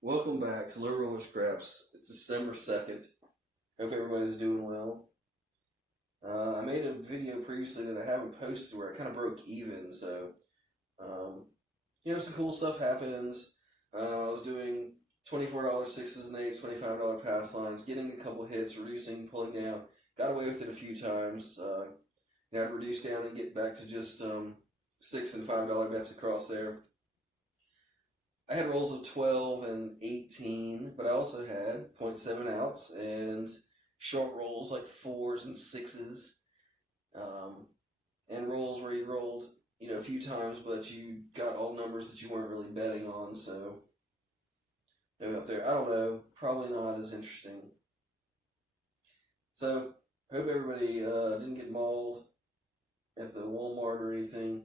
Welcome back to Low Roller Scraps. It's December 2nd. Hope everybody's doing well. I made a video previously that I haven't posted where I kind of broke even, so, some cool stuff happens. I was doing $24 sixes and eights, $25 pass lines, getting a couple hits, reducing, pulling down. Got away with it a few times. I'd reduce down and get back to just $6 and $5 bets across there. I had rolls of 12 and 18, but I also had 0.7 outs and short rolls like 4s and 6s, and rolls where you rolled, a few times, but you got all numbers that you weren't really betting on, so no help there. I don't know, probably not as interesting. So, hope everybody didn't get mauled at the Walmart or anything.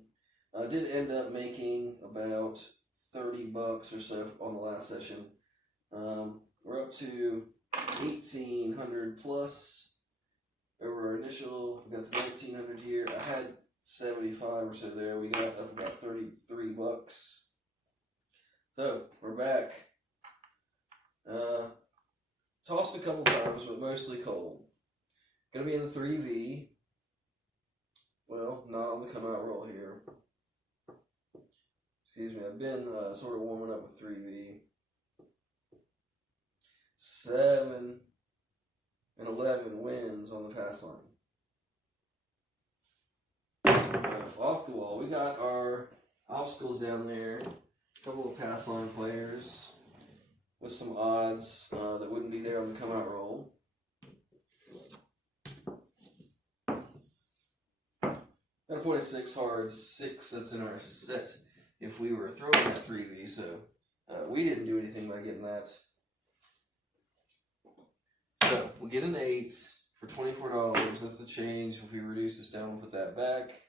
I did end up making about $30 or so on the last session. We're up to 1,800 plus over our initial. We got the 1,900 here. I had 75 or so there. We got up about $33. So we're back. Tossed a couple times, but mostly cold. Gonna be in the 3V. Well, not on the come out roll here. Excuse me, I've been sort of warming up with 3V. 7 and 11 wins on the pass line. Off the wall, we got our obstacles down there. A couple of pass line players with some odds that wouldn't be there on the come out roll. Got a point of 6 hard, 6 that's in our set if we were throwing that 3V, so we didn't do anything by getting that. So we'll get an 8 for $24. That's the change. If we reduce this down, we'll put that back.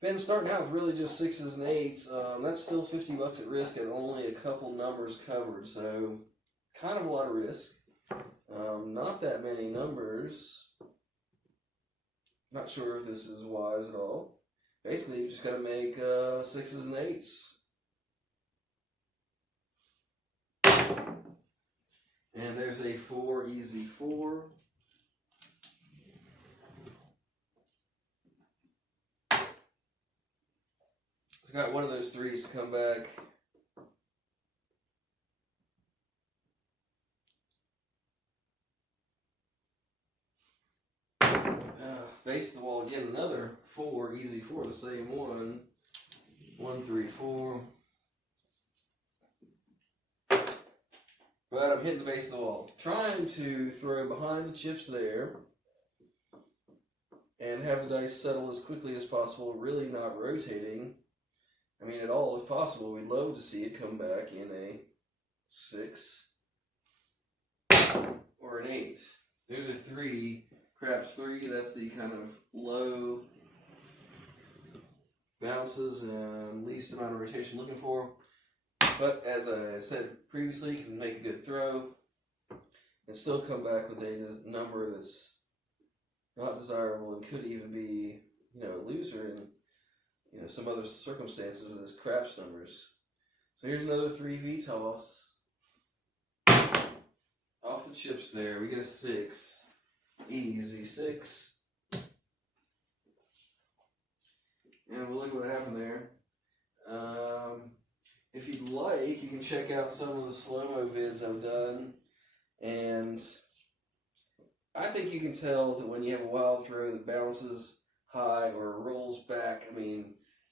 Been starting out with really just 6s and 8s. That's still $50 at risk and only a couple numbers covered, so kind of a lot of risk. Not that many numbers. Not sure if this is wise at all. Basically, you just got to make 6s and 8s. And there's a 4, easy 4. Got one of those 3s to come back. Base of the wall again, another 4, easy 4, the same one. 1, 3, 4. But I'm hitting the base of the wall. Trying to throw behind the chips there and have the dice settle as quickly as possible, really not rotating. I mean, at all, if possible, we'd love to see it come back in a 6 or an 8. There's a 3, craps 3, that's the kind of low bounces and least amount of rotation looking for. But as I said previously, you can make a good throw and still come back with a number that's not desirable and could even be, a loser in, some other circumstances with his craps numbers. So here's another 3V toss. Off the chips there, we get a 6. Easy 6. And we'll look at what happened there. If you'd like, you can check out some of the slow-mo vids I've done. And I think you can tell that when you have a wild throw that bounces high or rolls back,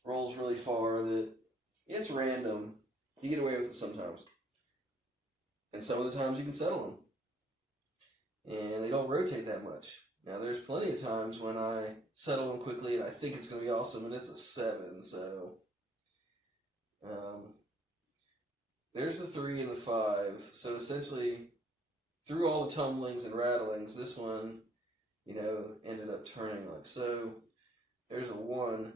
rolls really far, that it's random. You get away with it sometimes. And some of the times you can settle them. And they don't rotate that much. Now, there's plenty of times when I settle them quickly and I think it's going to be awesome, and it's a 7, so... there's the 3 and the 5. So essentially, through all the tumblings and rattlings, this one, ended up turning like so. There's a 1.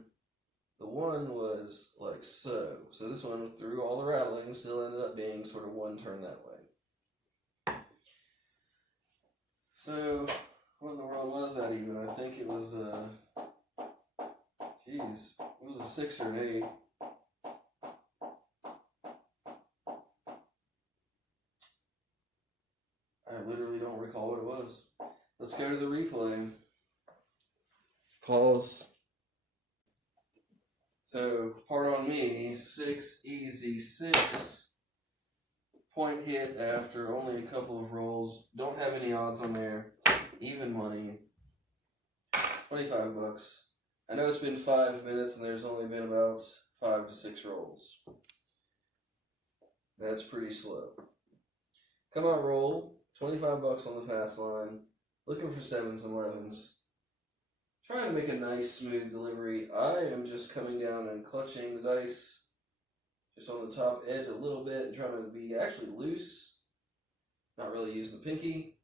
The 1 was like so. So this one, through all the rattlings, still ended up being sort of one turn that way. So, what in the world was that even? I think it was it was a 6 or an 8. literally don't recall what it was. Let's go to the replay. Pause. So, part on me, 6 easy, 6. Point hit after only a couple of rolls. Don't have any odds on there. Even money. $25. I know it's been 5 minutes and there's only been about 5 to 6 rolls. That's pretty slow. Come out roll. $25 on the pass line. Looking for 7s and 11s. Trying to make a nice, smooth delivery. I am just coming down and clutching the dice. Just on the top edge a little bit and trying to be actually loose. Not really using the pinky.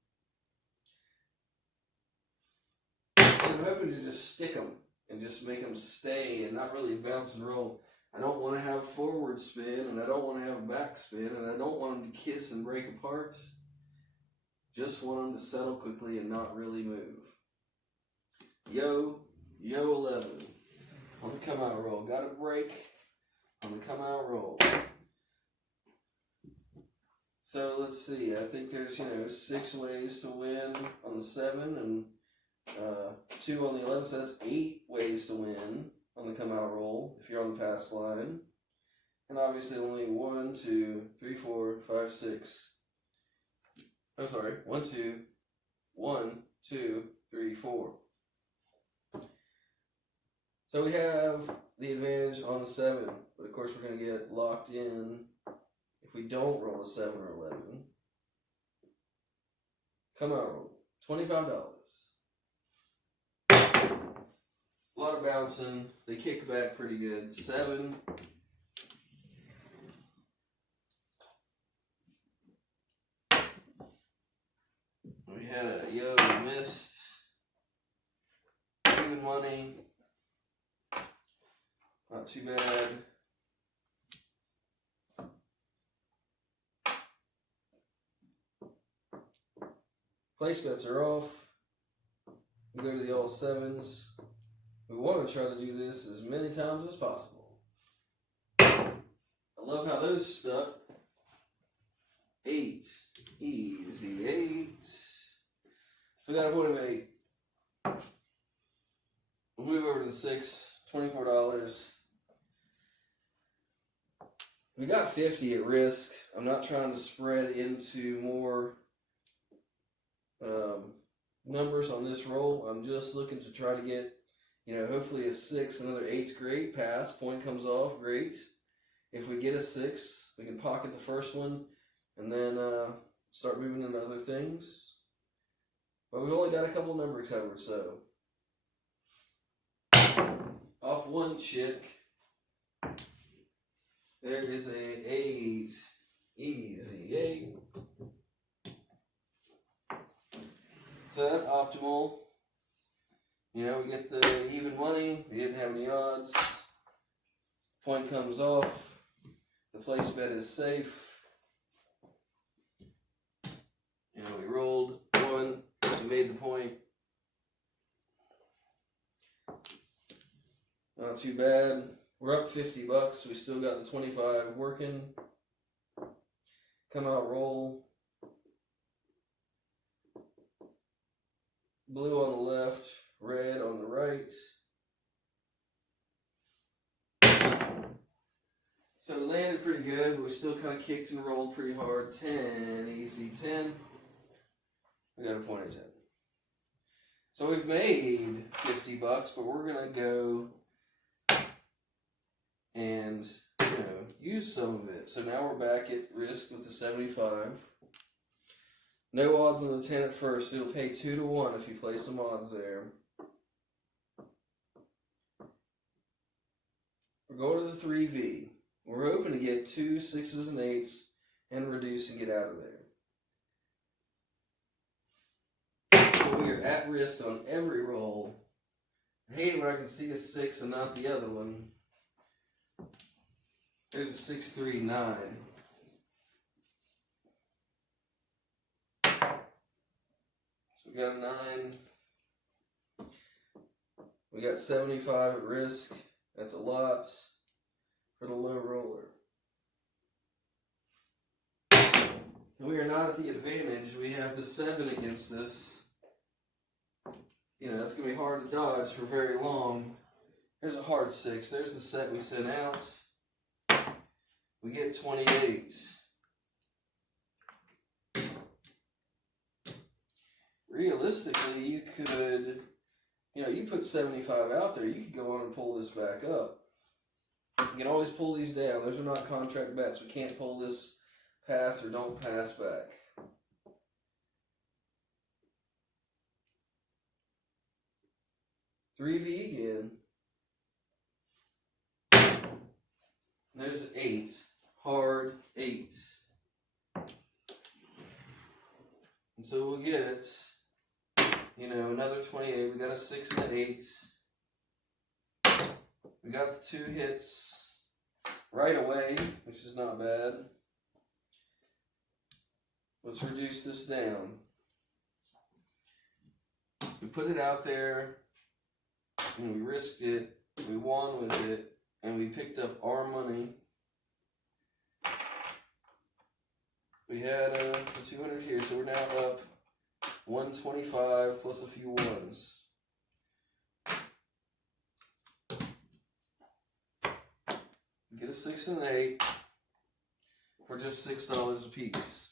And I'm hoping to just stick them and just make them stay and not really bounce and roll. I don't want to have forward spin and I don't want to have back spin and I don't want them to kiss and break apart. Just want them to settle quickly and not really move. Yo 11. On the come out roll. Got a break on the come out roll. So let's see. I think there's 6 ways to win on the 7 and 2 on the 11. So that's 8 ways to win on the come out roll if you're on the pass line. And obviously only 1, 2, 3, 4, 5, 6. Oh, sorry. 1, 2, 3, 4. So we have the advantage on the 7, but of course we're going to get locked in if we don't roll a 7 or 11. Come out roll. $25. A lot of bouncing. They kick back pretty good. 7. We had a yo missed. Even money. Not too bad. Place bets are off. We go to the all 7s. We want to try to do this as many times as possible. I love how those stuck. 8. Easy 8. We got a point of 8. We'll move over to the 6. $24. We got 50 at risk. I'm not trying to spread into more numbers on this roll. I'm just looking to try to get, hopefully a 6. Another 8's great. Pass. Point comes off. Great. If we get a 6, we can pocket the first one and then start moving into other things. But we've only got a couple numbers covered, so. Off 1 chick. There is a 8. Easy 8. So that's optimal. We get the even money. We didn't have any odds. Point comes off. The place bet is safe. We rolled 1. We made the point. Not too bad. We're up $50. We still got the 25 working. Come out roll. Blue on the left, red on the right. So we landed pretty good, but we still kind of kicked and rolled pretty hard. 10, easy 10. We got a point of 10. So we've made $50, but we're going to go and use some of it. So now we're back at risk with the 75. No odds on the 10 at first. It'll pay 2 to 1 if you play some odds there. We're going to the 3V. We're hoping to get 2 6s and 8s and reduce and get out of there. But we are at risk on every roll. I hate it when I can see a 6 and not the other one. There's a 6, 3, 9. So we got a 9. We got 75 at risk. That's a lot for the low roller. We are not at the advantage. We have the 7 against us. You know, that's going to be hard to dodge for very long. There's a hard 6. There's the set we sent out. We get 28. Realistically, you could, you put 75 out there, you could go on and pull this back up. You can always pull these down. Those are not contract bets. We can't pull this pass or don't pass back. $3V again. There's 8. Hard 8. And so we'll get, another 28. We got a 6 and an 8. We got the 2 hits right away, which is not bad. Let's reduce this down. We put it out there, and we risked it, we won with it, and we picked up our money. We had 200 here, so we're now up 125 plus a few ones. Get a 6 and an 8 for just $6 a piece.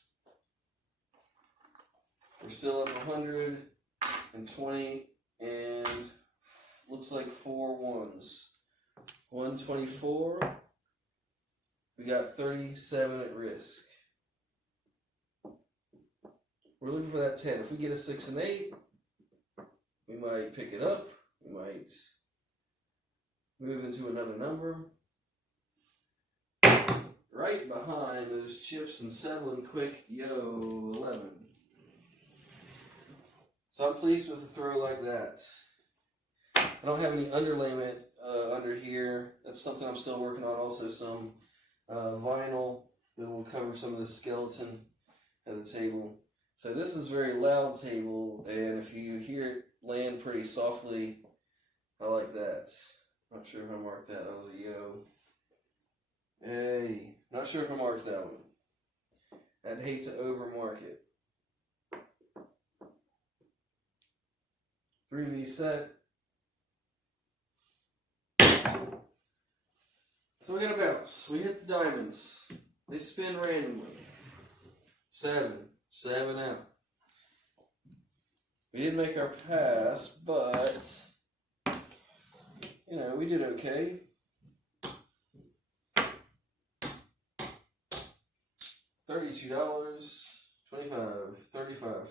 We're still up 120 and looks like 4 ones. 124. We got 37 at risk. We're looking for that 10. If we get a 6 and 8, we might pick it up. We might move into another number. Right behind those chips and settling quick, 11. So I'm pleased with a throw like that. I don't have any underlayment under here. That's something I'm still working on. Also some vinyl that will cover some of the skeleton of the table. So this is a very loud table, and if you hear it land pretty softly, I like that. Not sure if I marked that. That was a yo. Hey, not sure if I marked that one. I'd hate to overmark it. 3V set. So we got a bounce. We hit the diamonds. They spin randomly. 7 out. We didn't make our pass, but we did okay. $32, $25, $35,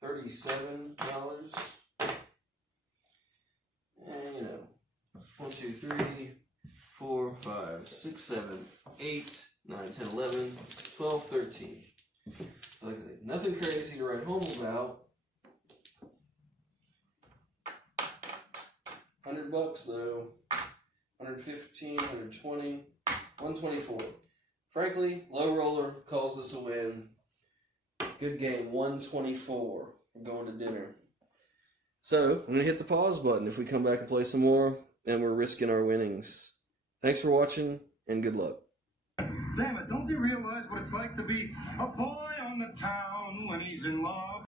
$37. And 1, 2, 3, 4, 5, 6, 7, 8, 9, 10, 11, 12, 13. Look at that. Nothing crazy to write home about. $100 though. 115, 120, 124. Frankly, low roller calls this a win. Good game, 124. We're going to dinner. So, I'm going to hit the pause button if we come back and play some more, and we're risking our winnings. Thanks for watching, and good luck. Damn it, don't they realize what it's like to be a boy on the town when he's in love?